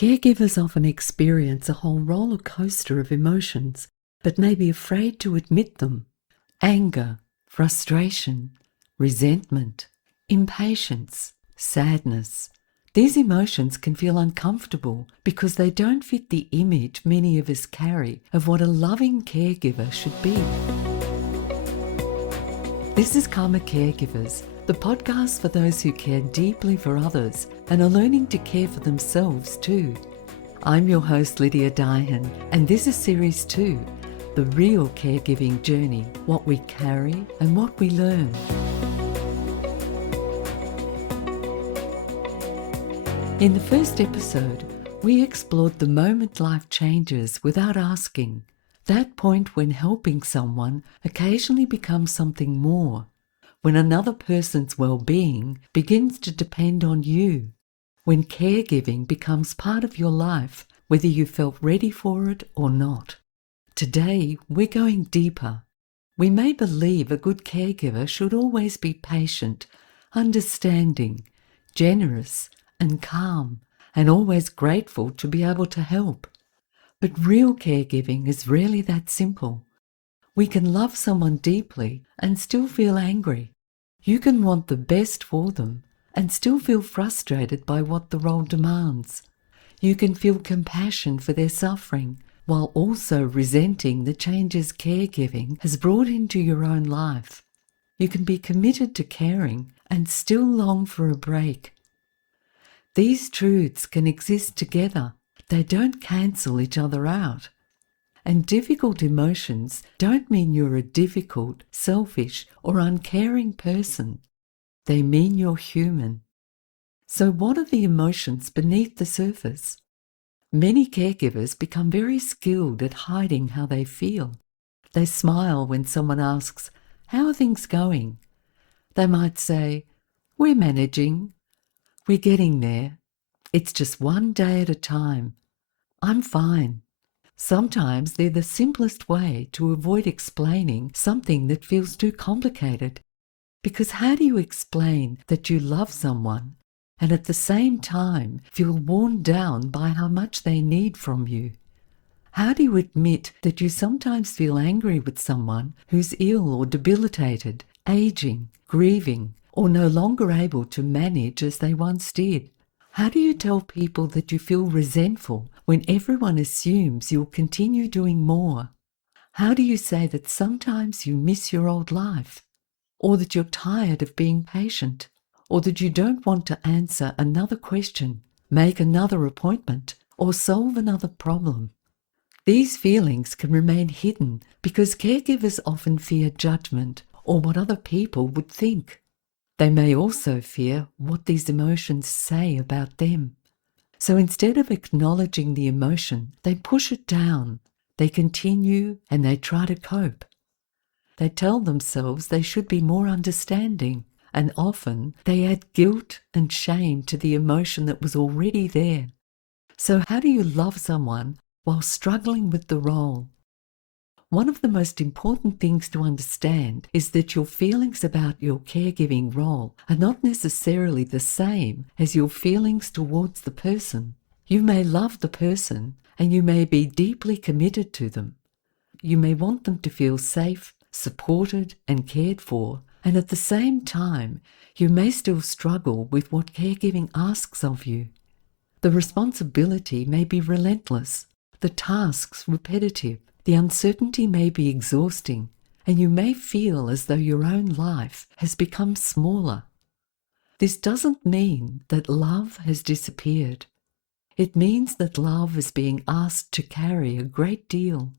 Caregivers often experience a whole roller coaster of emotions, but may be afraid to admit them. Anger, frustration, resentment, impatience, sadness. These emotions can feel uncomfortable because they don't fit the image many of us carry of what a loving caregiver should be. This is Karma Caregivers, the podcast for those who care deeply for others and are learning to care for themselves too. I'm your host Lydia, and this is Series 2, The Real Caregiving Journey, What We Carry and What We Learn. In the first episode, we explored the moment life changes without asking. That point when helping someone occasionally becomes something more, when another person's well-being begins to depend on you, when caregiving becomes part of your life, whether you felt ready for it or not. Today, we're going deeper. We may believe a good caregiver should always be patient, understanding, generous, and calm, and always grateful to be able to help. But real caregiving is rarely that simple. We can love someone deeply and still feel angry. You can want the best for them and still feel frustrated by what the role demands. You can feel compassion for their suffering while also resenting the changes caregiving has brought into your own life. You can be committed to caring and still long for a break. These truths can exist together. They don't cancel each other out. And difficult emotions don't mean you're a difficult, selfish, or uncaring person. They mean you're human. So what are the emotions beneath the surface? Many caregivers become very skilled at hiding how they feel. They smile when someone asks, "How are things going?" They might say, "We're managing. We're getting there. It's just one day at a time. I'm fine." Sometimes they're the simplest way to avoid explaining something that feels too complicated. Because how do you explain that you love someone and at the same time feel worn down by how much they need from you? How do you admit that you sometimes feel angry with someone who's ill or debilitated, aging, grieving, or no longer able to manage as they once did? How do you tell people that you feel resentful when everyone assumes you'll continue doing more? How do you say that sometimes you miss your old life? Or that you're tired of being patient? Or that you don't want to answer another question, make another appointment, or solve another problem? These feelings can remain hidden because caregivers often fear judgment or what other people would think. They may also fear what these emotions say about them. So instead of acknowledging the emotion, they push it down. They continue and they try to cope. They tell themselves they should be more understanding, and often they add guilt and shame to the emotion that was already there. So how do you love someone while struggling with the role? One of the most important things to understand is that your feelings about your caregiving role are not necessarily the same as your feelings towards the person. You may love the person and you may be deeply committed to them. You may want them to feel safe, supported, and cared for, and at the same time, you may still struggle with what caregiving asks of you. The responsibility may be relentless, the tasks repetitive. The uncertainty may be exhausting, and you may feel as though your own life has become smaller. This doesn't mean that love has disappeared. It means that love is being asked to carry a great deal.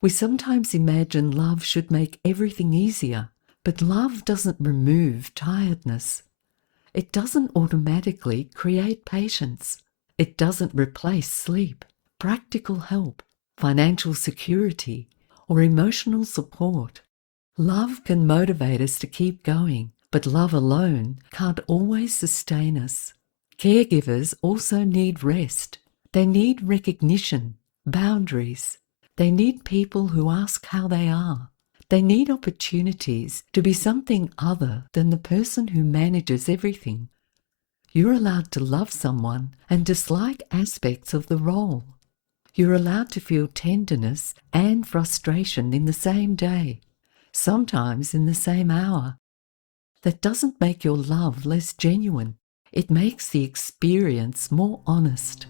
We sometimes imagine love should make everything easier, but love doesn't remove tiredness. It doesn't automatically create patience. It doesn't replace sleep, practical help, financial security, or emotional support. Love can motivate us to keep going, but love alone can't always sustain us. Caregivers also need rest. They need recognition, boundaries. They need people who ask how they are. They need opportunities to be something other than the person who manages everything. You're allowed to love someone and dislike aspects of the role. You're allowed to feel tenderness and frustration in the same day, sometimes in the same hour. That doesn't make your love less genuine. It makes the experience more honest.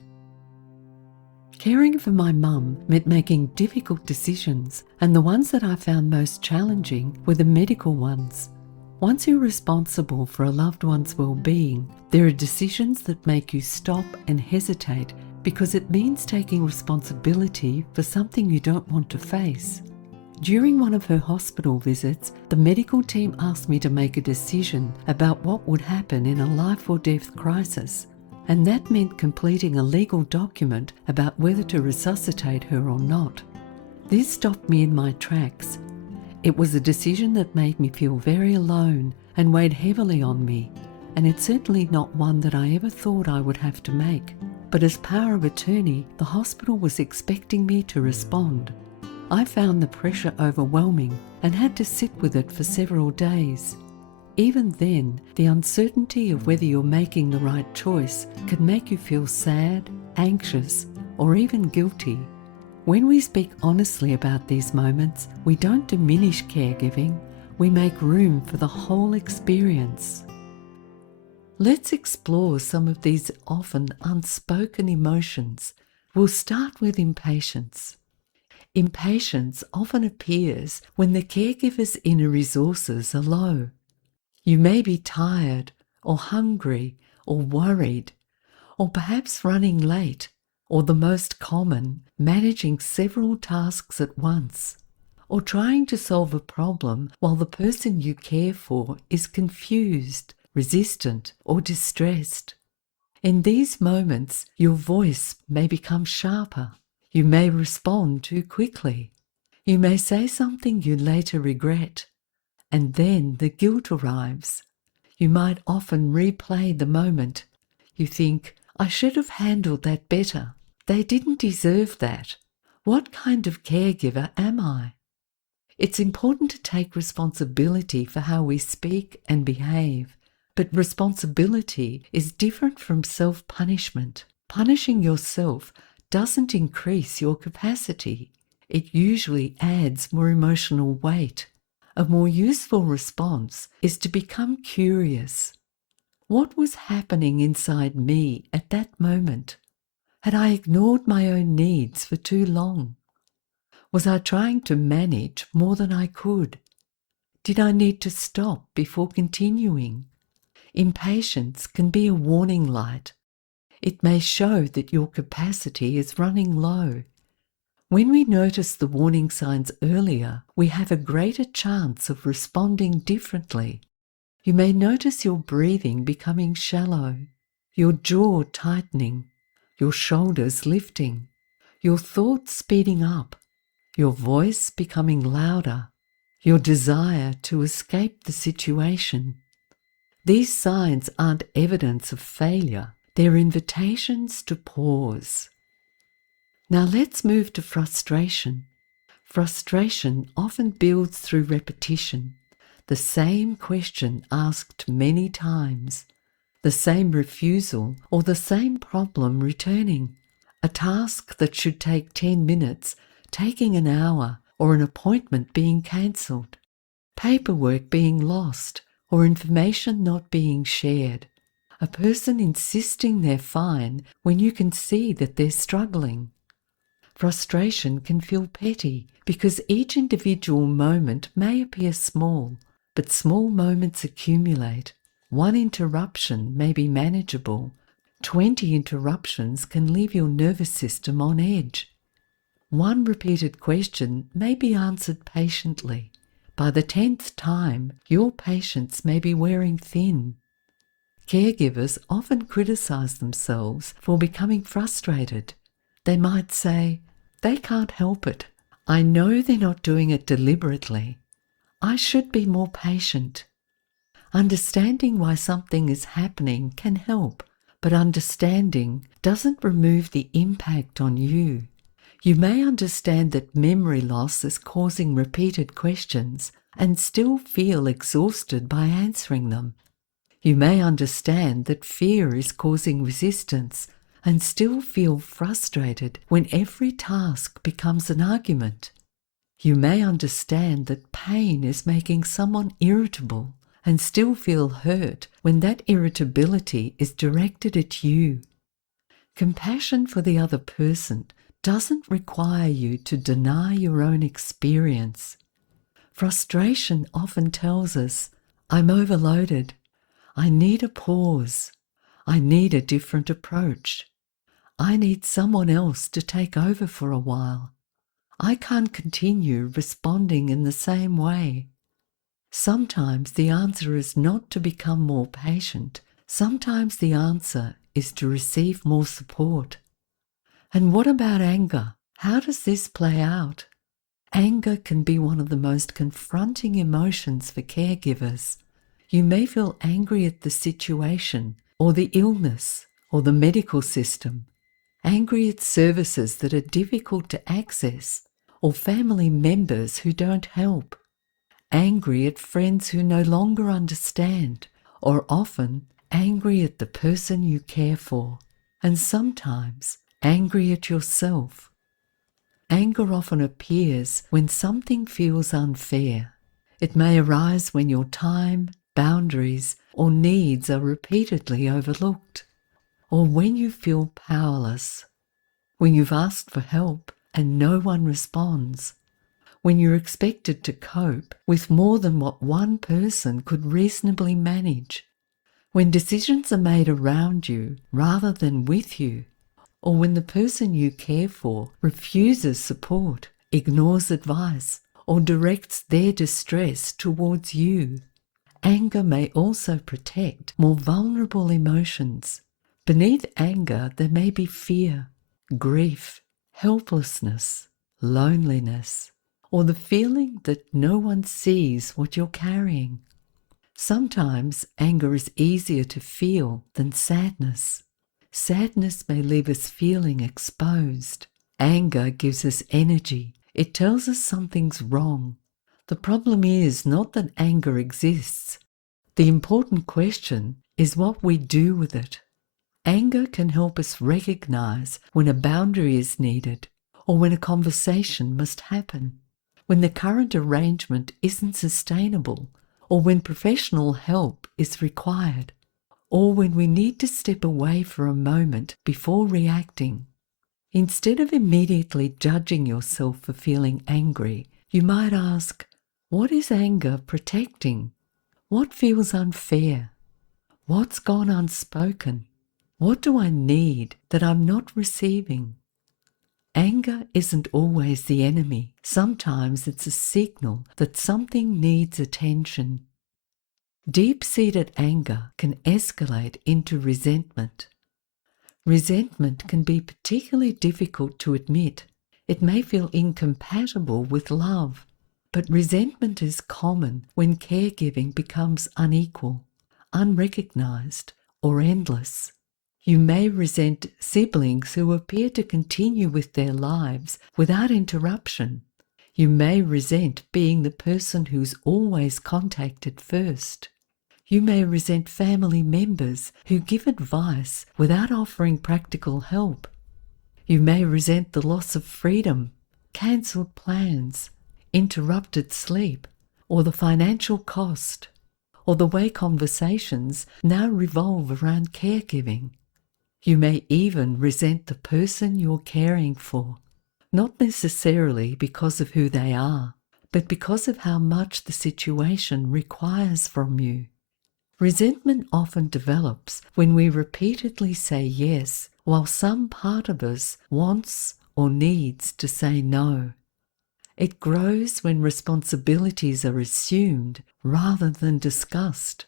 Caring for my mum meant making difficult decisions, and the ones that I found most challenging were the medical ones. Once you're responsible for a loved one's well-being, there are decisions that make you stop and hesitate because it means taking responsibility for something you don't want to face. During one of her hospital visits, the medical team asked me to make a decision about what would happen in a life or death crisis, and that meant completing a legal document about whether to resuscitate her or not. This stopped me in my tracks. It was a decision that made me feel very alone and weighed heavily on me, and it's certainly not one that I ever thought I would have to make. But as power of attorney, the hospital was expecting me to respond. I found the pressure overwhelming and had to sit with it for several days. Even then, the uncertainty of whether you're making the right choice can make you feel sad, anxious, or even guilty. When we speak honestly about these moments, we don't diminish caregiving, we make room for the whole experience. Let's explore some of these often unspoken emotions. We'll start with impatience. Impatience often appears when the caregiver's inner resources are low. You may be tired, or hungry, or worried, or perhaps running late, or the most common, managing several tasks at once, or trying to solve a problem while the person you care for is confused, resistant, or distressed. In these moments, your voice may become sharper. You may respond too quickly. You may say something you later regret. And then the guilt arrives. You might often replay the moment. You think, I should have handled that better. They didn't deserve that. What kind of caregiver am I? It's important to take responsibility for how we speak and behave, but responsibility is different from self-punishment. Punishing yourself doesn't increase your capacity. It usually adds more emotional weight. A more useful response is to become curious. What was happening inside me at that moment? Had I ignored my own needs for too long? Was I trying to manage more than I could? Did I need to stop before continuing? Impatience can be a warning light. It may show that your capacity is running low. When we notice the warning signs earlier, we have a greater chance of responding differently. You may notice your breathing becoming shallow, your jaw tightening, your shoulders lifting, your thoughts speeding up, your voice becoming louder, your desire to escape the situation. These signs aren't evidence of failure, they're invitations to pause. Now let's move to frustration. Frustration often builds through repetition. The same question asked many times, the same refusal or the same problem returning. A task that should take 10 minutes taking an hour, or an appointment being cancelled. Paperwork being lost or information not being shared. A person insisting they're fine when you can see that they're struggling. Frustration can feel petty because each individual moment may appear small, but small moments accumulate. One interruption may be manageable. 20 interruptions can leave your nervous system on edge. One repeated question may be answered patiently. By the 10th time, your patience may be wearing thin. Caregivers often criticize themselves for becoming frustrated. They might say, they can't help it. I know they're not doing it deliberately. I should be more patient. Understanding why something is happening can help, but understanding doesn't remove the impact on you. You may understand that memory loss is causing repeated questions and still feel exhausted by answering them. You may understand that fear is causing resistance and still feel frustrated when every task becomes an argument. You may understand that pain is making someone irritable and still feel hurt when that irritability is directed at you. Compassion for the other person doesn't require you to deny your own experience. Frustration often tells us, I'm overloaded. I need a pause. I need a different approach. I need someone else to take over for a while. I can't continue responding in the same way. Sometimes the answer is not to become more patient. Sometimes the answer is to receive more support. And what about anger? How does this play out? Anger can be one of the most confronting emotions for caregivers. You may feel angry at the situation, or the illness, or the medical system. Angry at services that are difficult to access, or family members who don't help. Angry at friends who no longer understand, or often angry at the person you care for, and sometimes angry at yourself. Anger often appears when something feels unfair. It may arise when your time, boundaries, or needs are repeatedly overlooked, or when you feel powerless, when you've asked for help and no one responds, when you're expected to cope with more than what one person could reasonably manage, when decisions are made around you rather than with you, or when the person you care for refuses support, ignores advice, or directs their distress towards you. Anger may also protect more vulnerable emotions. Beneath anger, there may be fear, grief, helplessness, loneliness, or the feeling that no one sees what you're carrying. Sometimes anger is easier to feel than sadness. Sadness may leave us feeling exposed. Anger gives us energy. It tells us something's wrong. The problem is not that anger exists. The important question is what we do with it. Anger can help us recognize when a boundary is needed, or when a conversation must happen, when the current arrangement isn't sustainable, or when professional help is required, or when we need to step away for a moment before reacting. Instead of immediately judging yourself for feeling angry, you might ask, what is anger protecting? What feels unfair? What's gone unspoken? What do I need that I'm not receiving? Anger isn't always the enemy. Sometimes it's a signal that something needs attention. Deep-seated anger can escalate into resentment. Resentment can be particularly difficult to admit. It may feel incompatible with love, but resentment is common when caregiving becomes unequal, unrecognized, or endless. You may resent siblings who appear to continue with their lives without interruption. You may resent being the person who's always contacted first. You may resent family members who give advice without offering practical help. You may resent the loss of freedom, cancelled plans, interrupted sleep, or the financial cost, or the way conversations now revolve around caregiving. You may even resent the person you're caring for, not necessarily because of who they are, but because of how much the situation requires from you. Resentment often develops when we repeatedly say yes, while some part of us wants or needs to say no. It grows when responsibilities are assumed rather than discussed,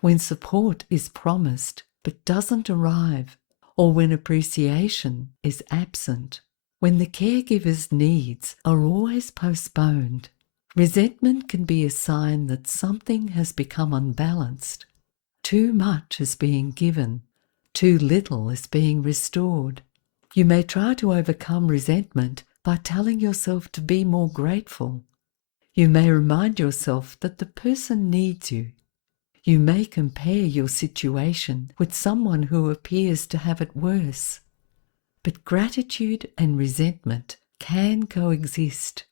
when support is promised but doesn't arrive, or when appreciation is absent, when the caregiver's needs are always postponed. Resentment can be a sign that something has become unbalanced. Too much is being given, too little is being restored. You may try to overcome resentment by telling yourself to be more grateful. You may remind yourself that the person needs you. You may compare your situation with someone who appears to have it worse. But gratitude and resentment can coexist.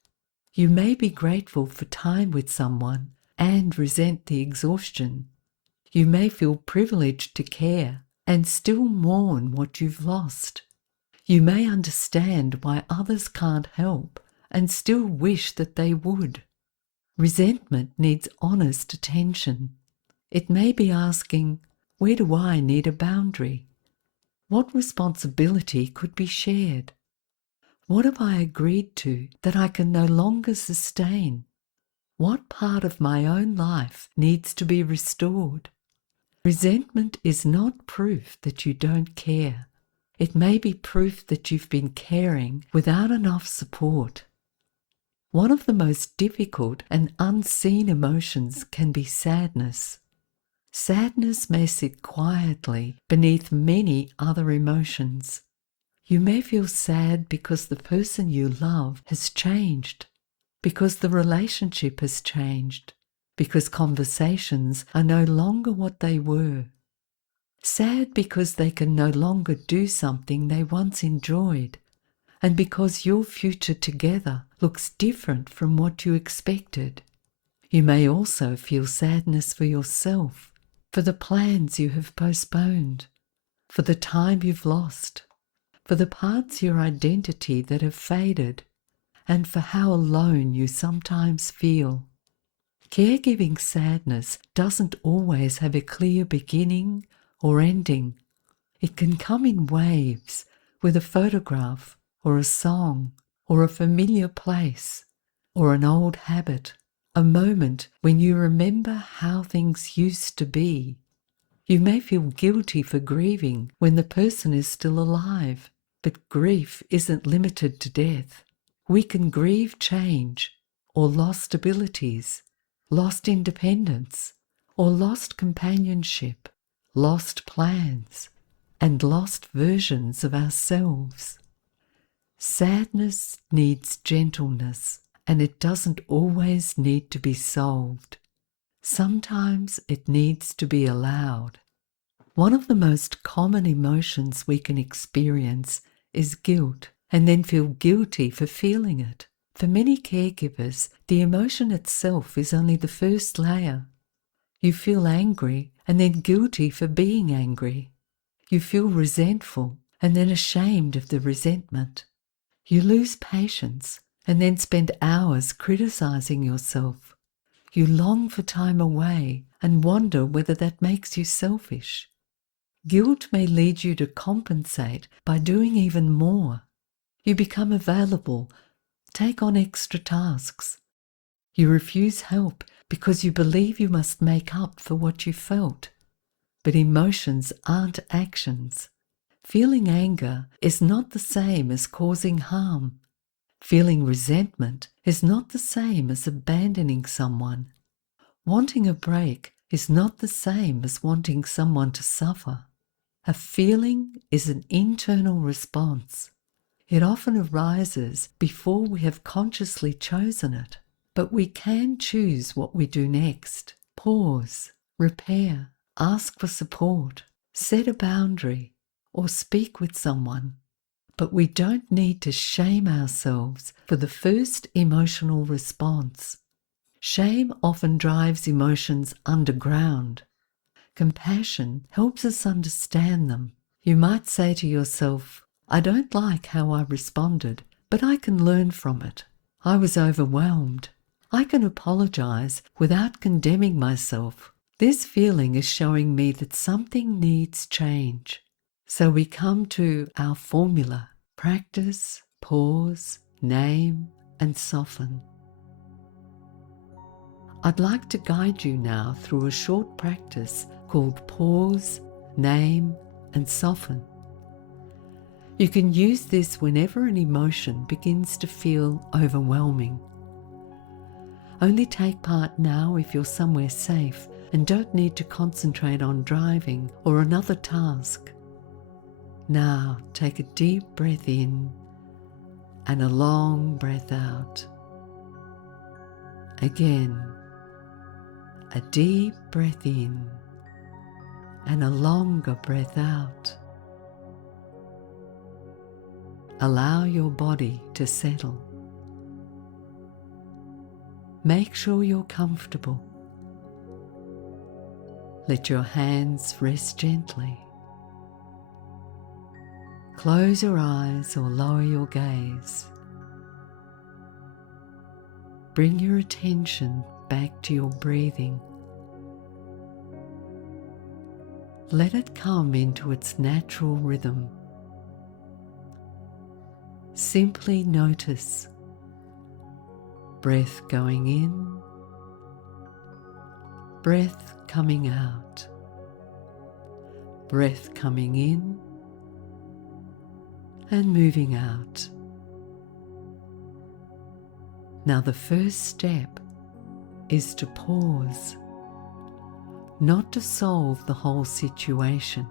You may be grateful for time with someone and resent the exhaustion. You may feel privileged to care and still mourn what you've lost. You may understand why others can't help and still wish that they would. Resentment needs honest attention. It may be asking, where do I need a boundary? What responsibility could be shared? What have I agreed to that I can no longer sustain? What part of my own life needs to be restored? Resentment is not proof that you don't care. It may be proof that you've been caring without enough support. One of the most difficult and unseen emotions can be sadness. Sadness may sit quietly beneath many other emotions. You may feel sad because the person you love has changed, because the relationship has changed, because conversations are no longer what they were. Sad because they can no longer do something they once enjoyed, and because your future together looks different from what you expected. You may also feel sadness for yourself, for the plans you have postponed, for the time you've lost, for the parts of your identity that have faded, and for how alone you sometimes feel. Caregiving sadness doesn't always have a clear beginning or ending. It can come in waves with a photograph or a song or a familiar place or an old habit, a moment when you remember how things used to be. You may feel guilty for grieving when the person is still alive, but grief isn't limited to death. We can grieve change or lost abilities, lost independence, or lost companionship, lost plans, and lost versions of ourselves. Sadness needs gentleness, and it doesn't always need to be solved. Sometimes it needs to be allowed. One of the most common emotions we can experience is guilt, and then feel guilty for feeling it. For many caregivers, the emotion itself is only the first layer. You feel angry and then guilty for being angry. You feel resentful and then ashamed of the resentment. You lose patience and then spend hours criticizing yourself. You long for time away and wonder whether that makes you selfish. Guilt may lead you to compensate by doing even more. You become available, take on extra tasks. You refuse help because you believe you must make up for what you felt. But emotions aren't actions. Feeling anger is not the same as causing harm. Feeling resentment is not the same as abandoning someone. Wanting a break is not the same as wanting someone to suffer. A feeling is an internal response. It often arises before we have consciously chosen it, but we can choose what we do next. Pause, repair, ask for support, set a boundary, or speak with someone. But we don't need to shame ourselves for the first emotional response. Shame often drives emotions underground. Compassion helps us understand them. You might say to yourself, I don't like how I responded, but I can learn from it. I was overwhelmed. I can apologize without condemning myself. This feeling is showing me that something needs change. So we come to our formula: practice, pause, name, and soften. I'd like to guide you now through a short practice called pause, name, and soften. You can use this whenever an emotion begins to feel overwhelming. Only take part now if you're somewhere safe and don't need to concentrate on driving or another task. Now take a deep breath in and a long breath out. Again, a deep breath in and a longer breath out. Allow your body to settle. Make sure you're comfortable. Let your hands rest gently. Close your eyes or lower your gaze. Bring your attention back to your breathing. Let it come into its natural rhythm. Simply notice breath going in, breath coming out, breath coming in and moving out. Now the first step is to pause, not to solve the whole situation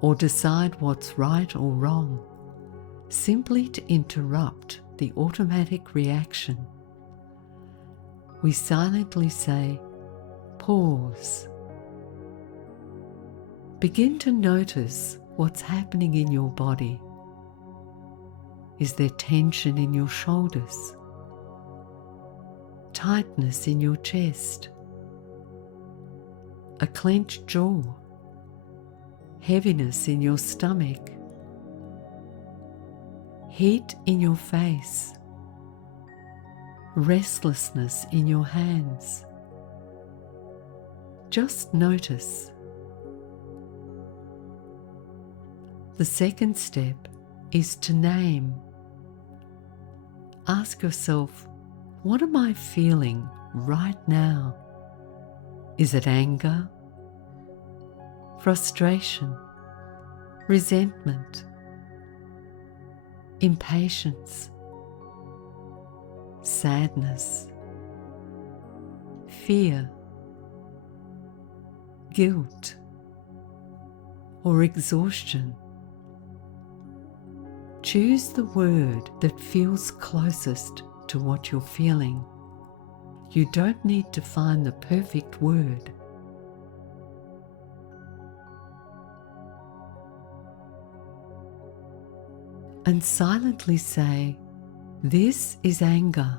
or decide what's right or wrong, simply to interrupt the automatic reaction. We silently say, pause. Begin to notice what's happening in your body. Is there tension in your shoulders? Tightness in your chest? A clenched jaw? Heaviness in your stomach? Heat in your face? Restlessness in your hands? Just notice. The second step is to name. Ask yourself, what am I feeling right now? Is it anger, frustration, resentment, impatience, sadness, fear, guilt, or exhaustion? Choose the word that feels closest to what you're feeling. You don't need to find the perfect word. And silently say, this is anger,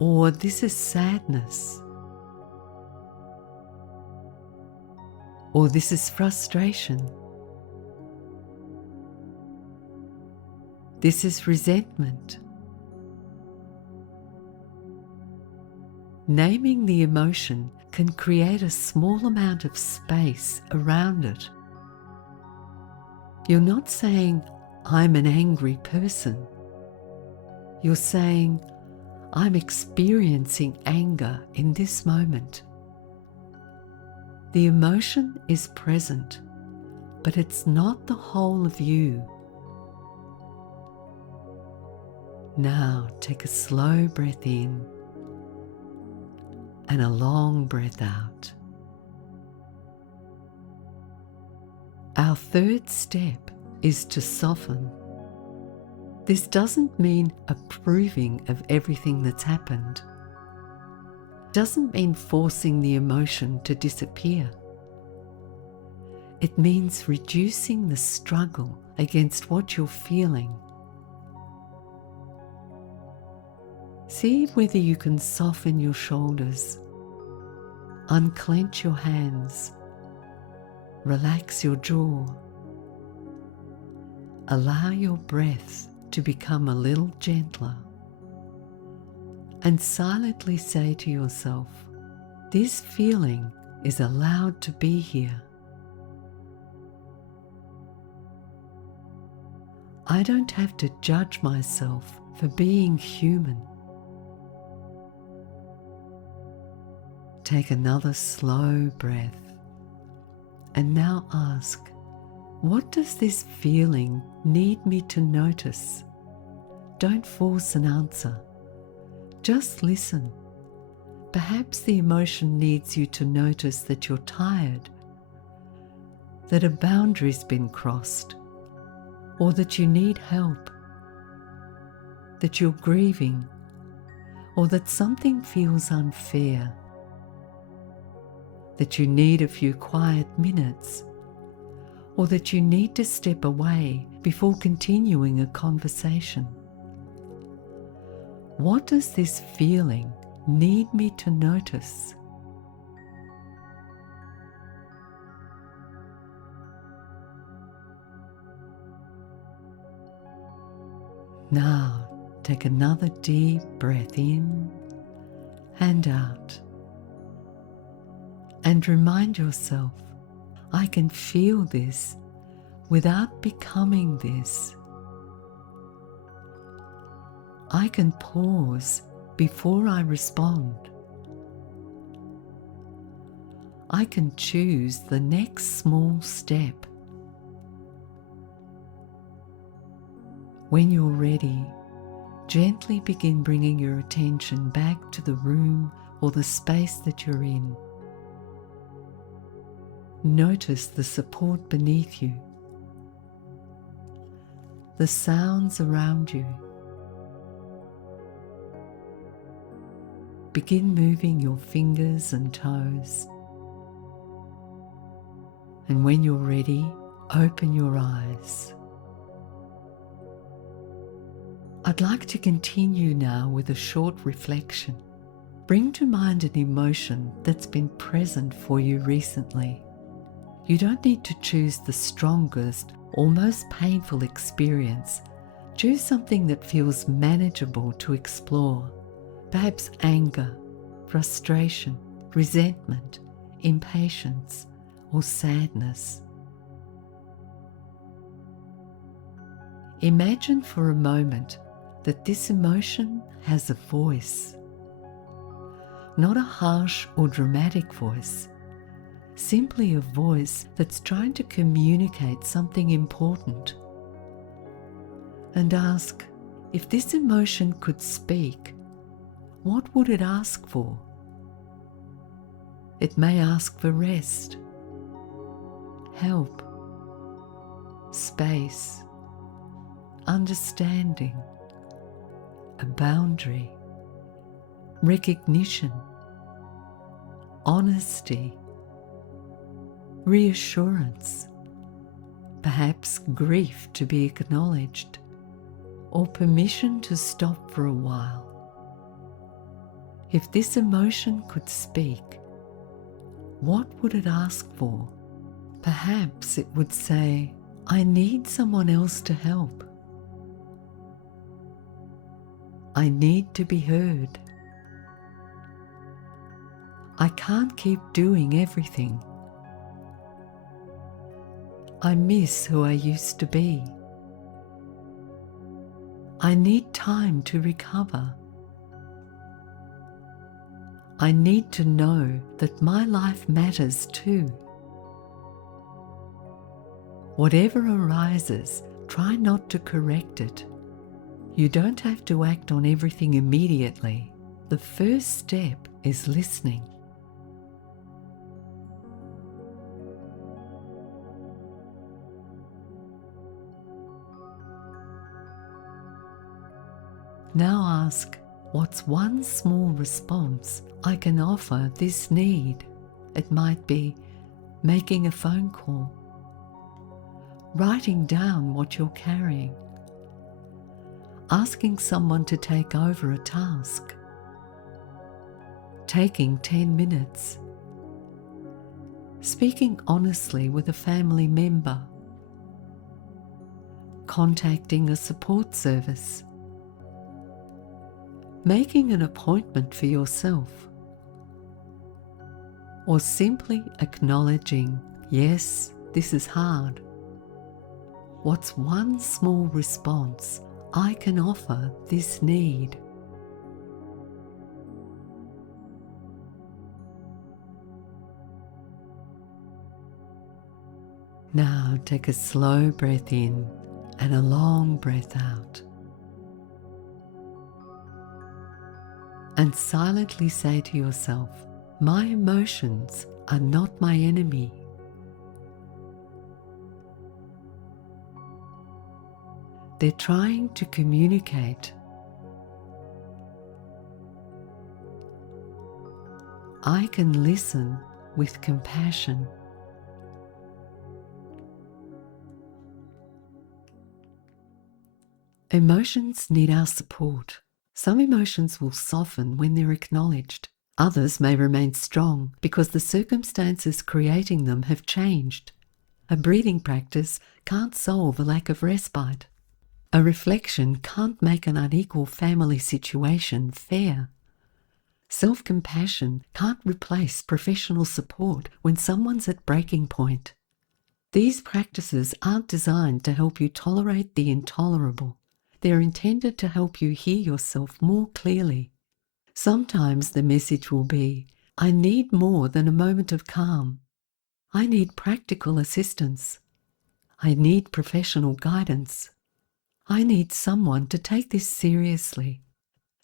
or this is sadness, or this is frustration. This is resentment. Naming the emotion can create a small amount of space around it. You're not saying, I'm an angry person. You're saying, I'm experiencing anger in this moment. The emotion is present, but it's not the whole of you. Now take a slow breath in and a long breath out. Our third step is to soften. This doesn't mean approving of everything that's happened. It doesn't mean forcing the emotion to disappear. It means reducing the struggle against what you're feeling. See whether you can soften your shoulders, unclench your hands, relax your jaw. Allow your breath to become a little gentler, and silently say to yourself, this feeling is allowed to be here. I don't have to judge myself for being human. Take another slow breath and now ask, what does this feeling need me to notice? Don't force an answer. Just listen. Perhaps the emotion needs you to notice that you're tired, that a boundary's been crossed, or that you need help, that you're grieving, or that something feels unfair, that you need a few quiet minutes, or that you need to step away before continuing a conversation. What does this feeling need me to notice? Now, take another deep breath in and out. And remind yourself, I can feel this without becoming this. I can pause before I respond. I can choose the next small step. When you're ready, gently begin bringing your attention back to the room or the space that you're in. Notice the support beneath you, the sounds around you. Begin moving your fingers and toes. And when you're ready, open your eyes. I'd like to continue now with a short reflection. Bring to mind an emotion that's been present for you recently. You don't need to choose the strongest or most painful experience. Choose something that feels manageable to explore. Perhaps anger, frustration, resentment, impatience, or sadness. Imagine for a moment that this emotion has a voice. Not a harsh or dramatic voice, simply a voice that's trying to communicate something important. And ask, if this emotion could speak, what would it ask for? It may ask for rest, help, space, understanding, a boundary, recognition, honesty, reassurance, perhaps grief to be acknowledged, or permission to stop for a while. If this emotion could speak, what would it ask for? Perhaps it would say, I need someone else to help. I need to be heard. I can't keep doing everything. I miss who I used to be. I need time to recover. I need to know that my life matters too. Whatever arises, try not to correct it. You don't have to act on everything immediately. The first step is listening. Now ask, what's one small response I can offer this need? It might be making a phone call, writing down what you're carrying, asking someone to take over a task, taking 10 minutes, speaking honestly with a family member, contacting a support service, making an appointment for yourself, or simply acknowledging, yes, this is hard. What's one small response I can offer this need? Now take a slow breath in and a long breath out. And silently say to yourself, my emotions are not my enemy. They're trying to communicate. I can listen with compassion. Emotions need our support. Some emotions will soften when they're acknowledged. Others may remain strong because the circumstances creating them have changed. A breathing practice can't solve a lack of respite. A reflection can't make an unequal family situation fair. Self-compassion can't replace professional support when someone's at breaking point. These practices aren't designed to help you tolerate the intolerable. They're intended to help you hear yourself more clearly. Sometimes the message will be, I need more than a moment of calm. I need practical assistance. I need professional guidance. I need someone to take this seriously.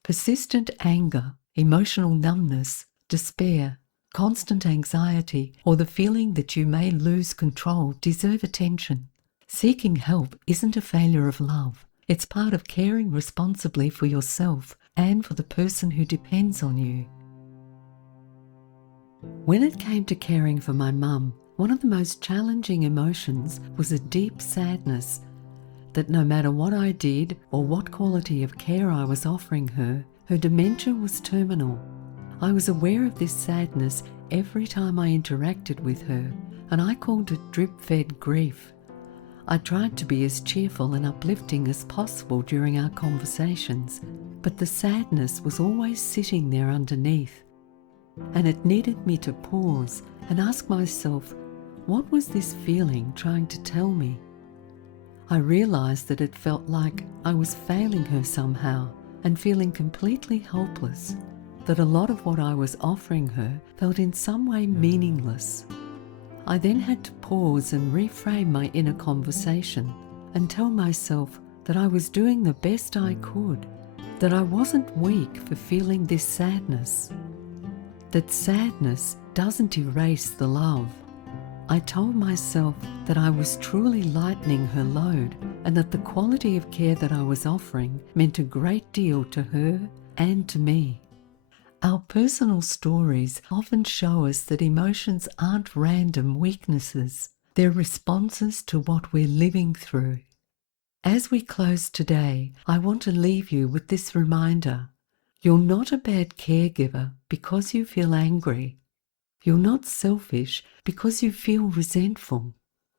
Persistent anger, emotional numbness, despair, constant anxiety, or the feeling that you may lose control deserve attention. Seeking help isn't a failure of love. It's part of caring responsibly for yourself and for the person who depends on you. When it came to caring for my mum, one of the most challenging emotions was a deep sadness that no matter what I did or what quality of care I was offering her, her dementia was terminal. I was aware of this sadness every time I interacted with her, and I called it drip-fed grief. I tried to be as cheerful and uplifting as possible during our conversations, but the sadness was always sitting there underneath, and it needed me to pause and ask myself, what was this feeling trying to tell me? I realized that it felt like I was failing her somehow and feeling completely helpless, that a lot of what I was offering her felt in some way meaningless. I then had to pause and reframe my inner conversation and tell myself that I was doing the best I could, that I wasn't weak for feeling this sadness, that sadness doesn't erase the love. I told myself that I was truly lightening her load and that the quality of care that I was offering meant a great deal to her and to me. Our personal stories often show us that emotions aren't random weaknesses. They're responses to what we're living through. As we close today, I want to leave you with this reminder. You're not a bad caregiver because you feel angry. You're not selfish because you feel resentful.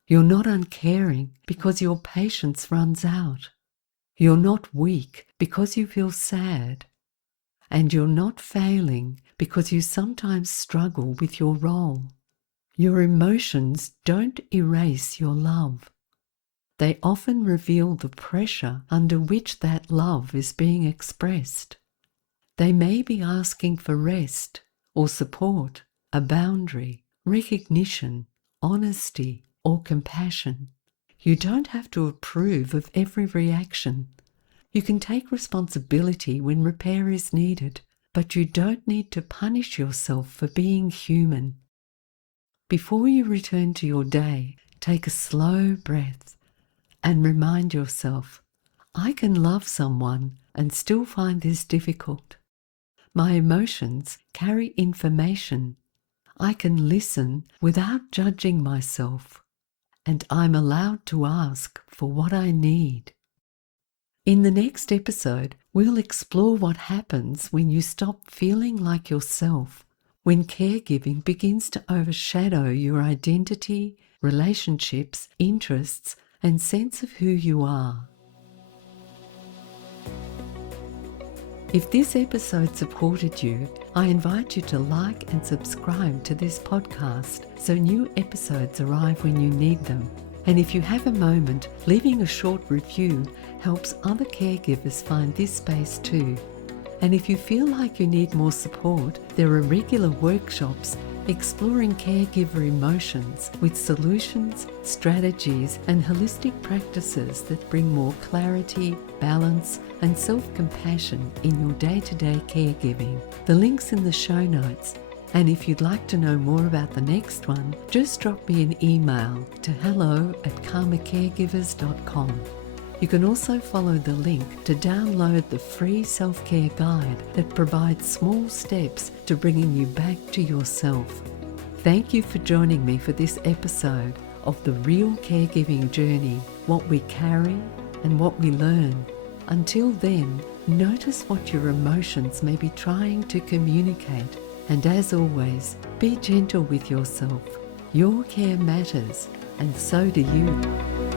You're not uncaring because your patience runs out. You're not weak because you feel sad. And you're not failing because you sometimes struggle with your role. Your emotions don't erase your love. They often reveal the pressure under which that love is being expressed. They may be asking for rest or support, a boundary, recognition, honesty, or compassion. You don't have to approve of every reaction. You can take responsibility when repair is needed, but you don't need to punish yourself for being human. Before you return to your day, take a slow breath and remind yourself, I can love someone and still find this difficult. My emotions carry information. I can listen without judging myself, and I'm allowed to ask for what I need. In the next episode, we'll explore what happens when you stop feeling like yourself, when caregiving begins to overshadow your identity, relationships, interests, and sense of who you are. If this episode supported you, I invite you to like and subscribe to this podcast so new episodes arrive when you need them. And if you have a moment, leaving a short review helps other caregivers find this space too. And if you feel like you need more support, there are regular workshops exploring caregiver emotions with solutions, strategies, and holistic practices that bring more clarity, balance, and self-compassion in your day-to-day caregiving. The link's in the show notes. And if you'd like to know more about the next one, just drop me an email to hello@karmacaregivers.com. You can also follow the link to download the free self-care guide that provides small steps to bringing you back to yourself. Thank you for joining me for this episode of The Real Caregiving Journey, what we carry and what we learn. Until then, notice what your emotions may be trying to communicate. And as always, be gentle with yourself. Your care matters, and so do you.